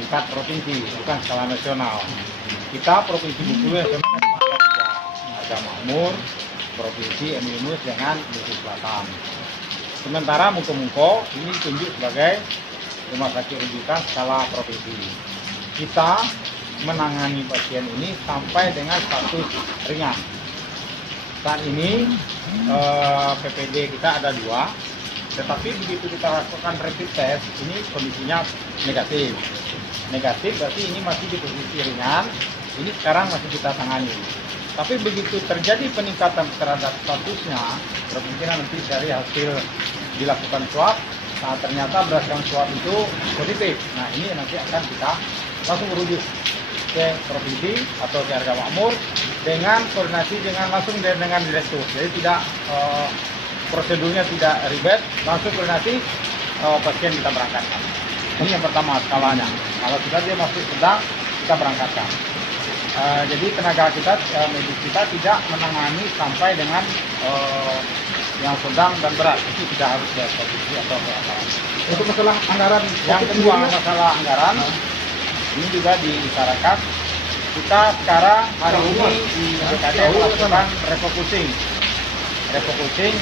tingkat provinsi, bukan skala nasional. Kita Provinsi Bengkulu yang sebenarnya ada tiga, ada Makmur, Provinsi Enimus dengan Bengkulu Selatan. Sementara Mungko-Mungko ini ditunjuk sebagai rumah sakit rujukan skala provinsi. Kita menangani pasien ini sampai dengan status ringan. Saat ini PPD kita ada 2, tetapi begitu kita lakukan rapid test, ini kondisinya negatif. Negatif berarti ini masih di posisi ringan, ini sekarang masih kita tangani. Tapi begitu terjadi peningkatan terhadap statusnya, berkemungkinan nanti dari hasil dilakukan swab, nah ternyata berdasarkan swab itu positif. Nah ini nanti akan kita langsung merujuk ke provinsi atau ke RK Makmur dengan koordinasi langsung dengan direktur. Jadi tidak prosedurnya tidak ribet, langsung koordinasi pasien kita berangkatkan. Ini yang pertama skalanya. Kalau sudah dia masuk sedang, kita berangkatkan. Jadi tenaga kita, medis kita tidak menangani sampai dengan yang sedang dan berat. Itu tidak harus ke provinsi atau ke apa. Untuk masalah anggaran, yang kedua masalah anggaran, ini juga diutarakan. Kita sekarang hari ini di BKD melakukan refocusing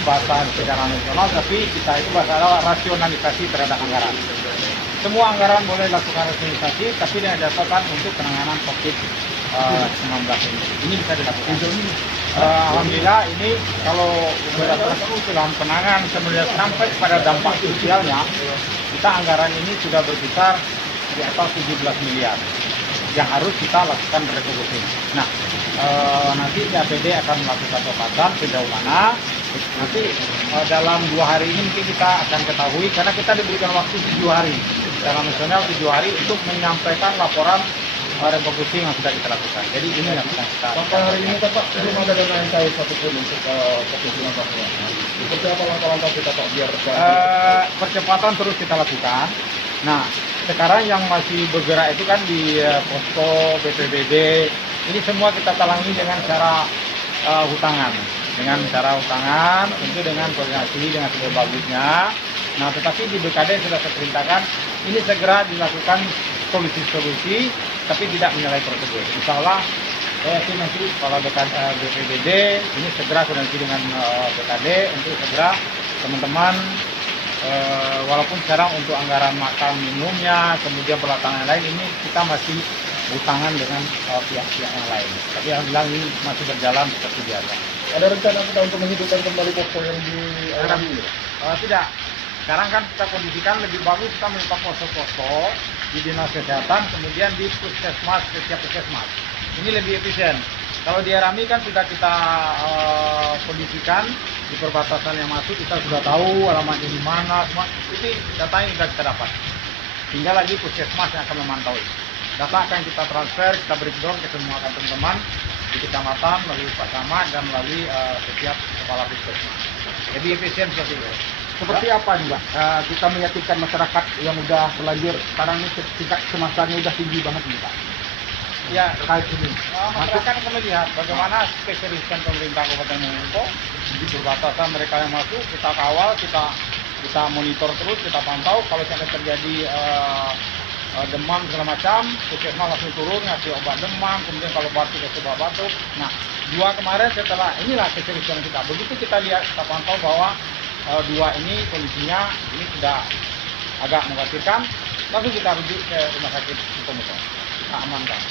bahasa secara nasional, tapi kita itu bahasa rasionalisasi terhadap anggaran. Semua anggaran boleh lakukan rasionalisasi, tapi dengan catatan untuk penanganan COVID-19 ini bisa dilakukan. Alhamdulillah ini kalau dalam penanganan kemudian sampai pada dampak sosialnya, kita anggaran ini sudah berkisar di atas 17 miliar yang harus kita lakukan refocusing. Nah, nanti APD akan melakukan pembahasan sejauh mana. Nanti dalam 2 hari ini mungkin kita akan ketahui, karena kita diberikan waktu 7 hari secara nasional 7 hari untuk menyampaikan laporan refocusing yang sudah kita lakukan. Jadi ini yang kita sampai hari ini Pak belum ada dana yang cair satupun untuk COVID-19. Seperti apa langkah-langkah kita Pak biar percepatan terus kita lakukan. Nah, sekarang yang masih bergerak itu kan di posko BPBD, ini semua kita talangi dengan cara hutangan, tentu dengan koordinasi dengan segala bagusnya. Nah, tetapi di BKD sudah saya perintahkan ini segera dilakukan solusi-solusi, tapi tidak menyalahi prosedur. Insya Allah, saya yakin nanti kalau BPBD ini segera koordinasi dengan BKD untuk segera teman-teman. Walaupun sekarang untuk anggaran makan minumnya, kemudian peralatan yang lain, ini kita masih hutangan dengan pihak-pihak yang lain. Tapi alhamdulillah ini masih berjalan seperti biasa. Ada rencana kita untuk menghidupkan kembali posko yang di Aram ini? Tidak. Sekarang kan kita kondisikan lebih bagus, kita membuka posko-posko di dinas kesehatan, kemudian di puskesmas, setiap puskesmas. Ini lebih efisien. Kalau di Arami kan sudah kita kondisikan di perbatasan yang masuk, kita sudah tahu alamatnya di mana, semua itu datanya sudah kita dapat. Tinggal lagi puskesmas yang akan memantau. Data akan kita transfer, kita breakdown ke semua teman-teman di kecamatan melalui Pak Camat dan melalui setiap kepala puskesmas. Lebih efisien seperti itu. Seperti apa nih Pak? Kita meyakinkan masyarakat yang udah terlanjur sekarang ini tingkat kemasannya udah tinggi banget nih Pak. Ya, terkait ini. Masyarakat akan melihat bagaimana spesialiskan pemerintah Kabupaten Mungko di perbatasan mereka yang masuk, kita kawal, kita monitor terus, kita pantau. Kalau sampai terjadi demam segala macam, puskesmas langsung turun ngasih obat demam, kemudian kalau batuk kasih obat batuk. Nah, 2 kemarin setelah inilah spesialiskan kita. Begitu kita lihat, kita pantau bahwa 2 ini kondisinya ini sudah agak mengkhawatirkan, langsung kita rujuk ke rumah sakit Mungko. Kita amankan.